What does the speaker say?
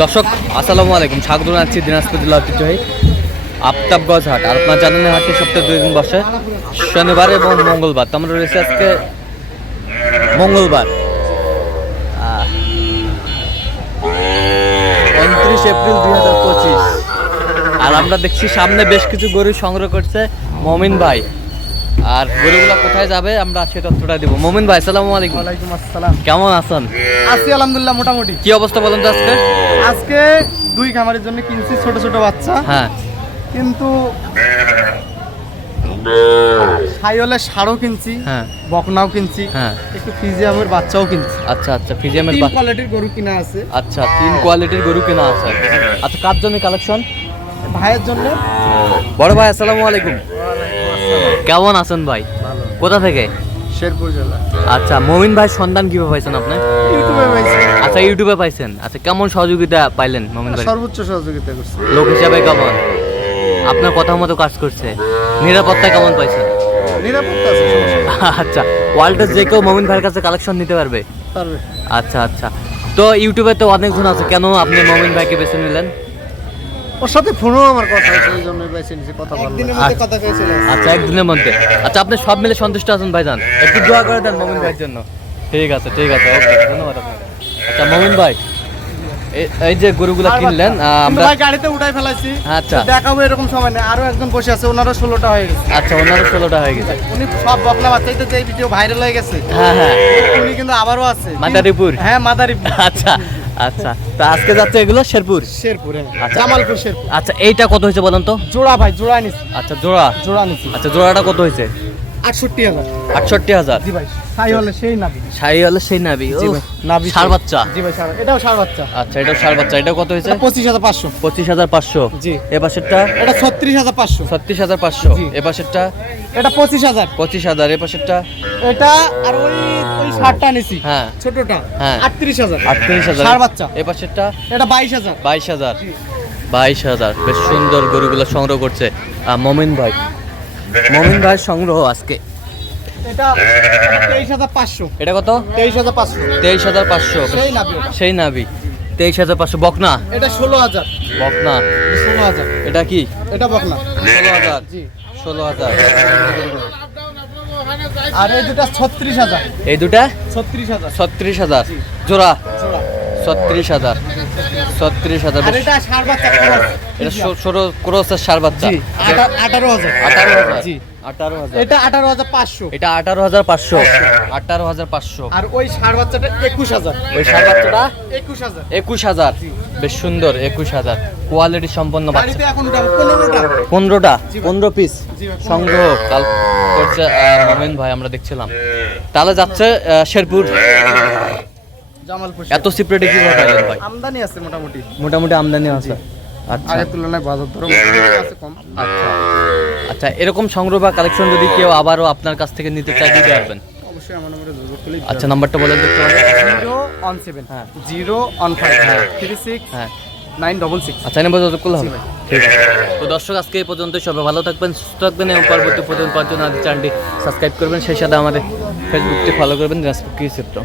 দর্শক, আসসালামু আলাইকুম। স্বাগত জানাচ্ছি দিনাজপুর জেলা ঐতিহ্যবাহী আফতাবগঞ্জ হাট। আর আপনার জানেন হাটটি সপ্তাহে দুই দিন বসে, শনিবার এবং মঙ্গলবার। তো আমরা রয়েছে আজকে মঙ্গলবার। উনত্রিশ এপ্রিল দুই হাজার পঁচিশ। আর আমরা দেখছি সামনে বেশ কিছু গরু সংগ্রহ করছে মমিন ভাই। আর গরুগুলো কোথায় যাবে আমরা সে তথ্যটা দিব। মমিন ভাই আসসালামু আলাইকুম। ওয়ালাইকুম আসসালাম। কেমন আছেন? আছি আলহামদুলিল্লাহ মোটামুটি। কি অবস্থা বলেন তো আজকে? আজকে দুই খামারের জন্য কিনছি ছোট ছোট বাচ্চা। হ্যাঁ। কিন্তু সারও কিনছি হ্যাঁ। বকনাও কিনছি হ্যাঁ। একটু ফিজিয়ামের বাচ্চাও কিনছি। আচ্ছা আচ্ছা ফিজিয়ামের তিন কোয়ালিটির গরু কিনা আছে। আচ্ছা তিন কোয়ালিটির গরু কেনা আছে। আচ্ছা কার জন্য কালেকশন ভাইয়ের জন্য। বড় ভাই আসসালামু আলাইকুম। কেমন আছেন ভাই? কোথা থেকে? শেরপুর জেলা। আচ্ছা মমিন ভাই সন্ধান কীভাবে পাইছেন আপনি? ইউটিউবে আচ্ছা ইউটিউবে পাইছেন। আচ্ছা কেমন সহযোগিতা পাইলেন মমিন ভাই? সর্বোচ্চ সহযোগিতা করছি। লোক হিসাবে কেমন? আপনার কথা মতো কাজ করছে। নিরাপত্তা কেমন পাইছেন? নিরাপত্তা আছে আচ্ছা ওয়ার্ল্ডের যে কেউ মমিন ভাইয়ের কাছে কালেকশন নিতে পারবে? পারবে। আচ্ছা আচ্ছা। তো ইউটিউবে তো অনেকজন আছে। কেন আপনি মমিন ভাইকে বেছে নিলেন? ওর সাথে ফোনও আমার কথা হয়েছে এই জন্যই বেছে নিয়েছি কথা বলব একদিনের মধ্যে কথা কয়ে আচ্ছা একদিনের মধ্যে। আচ্ছা আপনি সব মিলে সন্তুষ্ট আছেন ভাইজান? একটু দোয়া করে দেন মমিন ভাইয়ের জন্য। ঠিক আছে ঠিক আছে ওকে ধন্যবাদ আপনাকে। আচ্ছা মমিন ভাই এই- যে গরুগুলো কিনলেন আমরা ভাই গাড়িতে উঠাই ফেলাইছি। আচ্ছা। দেখাবো এরকম সময় নেই। আরও একজন বসে আছে ওনারও ষোলোটা হয়ে গেছে। আচ্ছা ওনারও ষোলোটা হয়ে গেছে। উনি সব বকলা বাচ্চাই তো যে ভিডিও ভাইরাল হয়ে গেছে। হ্যাঁ হ্যাঁ। উনি কিন্তু আবারও আছে। মাদারীপুর? হ্যাঁ মাদারীপুর। আচ্ছা। আচ্ছা তো আজকে যাচ্ছে এগুলো? শেরপুর? শেরপুর। হ্যাঁ আচ্ছা। জামালপুর শেরপুর। আচ্ছা এইটা কত হয়েছে বলেন তো? জোড়া ভাই জোড়া নিছি। আচ্ছা জোড়া। জোড়া নিছি। আচ্ছা জোড়াটা কত হয়েছে? আটষট্টি হাজার। আটষট্টি হাজার। জি ভাই সাই হলে সেই নাবি। শাড়ি হলে সেই নাবি। জি ভাই, ষাঁড় সেই। বাচ্চা। জি ভাই সার এটাও সার বাচ্চা। আচ্ছা এটা ষাড় বাচ্চা। এটা কত হয়েছে? পঁচিশ হাজার পাঁচশো। পঁচিশ হাজার পাঁচশো। জি। এ পাশেরটা? এটা ছত্রিশ হাজার পাঁচশো। ছত্রিশ হাজার পাঁচশো। এ পাশেরটা? এটা পঁচিশ হাজার। পঁচিশ হাজার। এ পাশেরটা? এটা আর ওই ষাটটা নিছি হ্যাঁ। ছোটটা। হ্যাঁ। আটত্রিশ হাজার। আটত্রিশ হাজার। ষাঁড় বাচ্চা। এ পাশেরটা? এটা বাইশ হাজার। বাইশ হাজার। বাইশ হাজার। বেশ সুন্দর গরুগুলো সংগ্রহ করছে। মমিন ভাই। মমিন ভাই সংগ্রহ আজকে। এটা তেইশ হাজার পাঁচশো। এটা কত? তেইশ হাজার পাঁচশো। তেইশ হাজার পাঁচশো। সেই নাবি। তেইশ হাজার পাঁচশো। বকনা? এটা ষোলো হাজার। বকনা। ষোলো হাজার। এটা কি? এটা বকনা। ষোলো হাজার। জি। ষোলো হাজার। আর এই দুটা ছত্রিশ হাজার। এই দুটা? ছত্রিশ হাজার। ছত্রিশ হাজার। জোড়া? ছত্রিশ হাজার। ছত্রিশ হাজার এটা ষোলো ক্রোসের সার বাচ্চা। আঠারো হাজার। আঠারো হাজার। জি। আঠারো হাজার এটা আঠারো হাজার পাঁচশো। এটা আঠারো হাজার পাঁচশো। আঠারো হাজার পাঁচশো। আর ওই ষাট বাচ্চাটা একুশ হাজার। ওই সার বাচ্চাটা? একুশ হাজার। একুশ হাজার। বেশ সুন্দর একুশ হাজার। কোয়ালিটি সম্পন্ন বাচ্চা। পনেরোটা। পনেরো পিস সংগ্রহ। কাল করছে মোমেন ভাই আমরা দেখছিলাম। তাহলে যাচ্ছে শেরপুর। জামালপুর এত সিপ্রেটে কি ভাই? আমদানি আছে মোটামুটি। মোটামুটি আমদানি আছে। আগের তুলনায় বাজার ধরো কম। আচ্ছা। আচ্ছা এরকম সংগ্রহ বা কালেকশন যদি কেউ আবারও আপনার কাছ থেকে নিতে চায় দিতে পারবেন? অবশ্যই আমার নম্বরে যোগাযোগ করলেই আচ্ছা নাম্বারটা বলে দিতে পারবেন জিরো ওয়ান সেভেন। হ্যাঁ। Zero one five. Three six হ্যাঁ। Nine double six. আচ্ছা নাম্বার যোগাযোগ করলে হবে। ঠিক আছে। তো দর্শক আজকে এই পর্যন্ত সবাই ভালো থাকবেন সুস্থ থাকবেন এবং পরবর্তী পর্যন্ত জন্য আমাদের চ্যানেলটি সাবস্ক্রাইব করবেন। সেই সাথে আমাদের ফেসবুকটি ফলো করবেন দিনাজপুর কৃষি চিত্র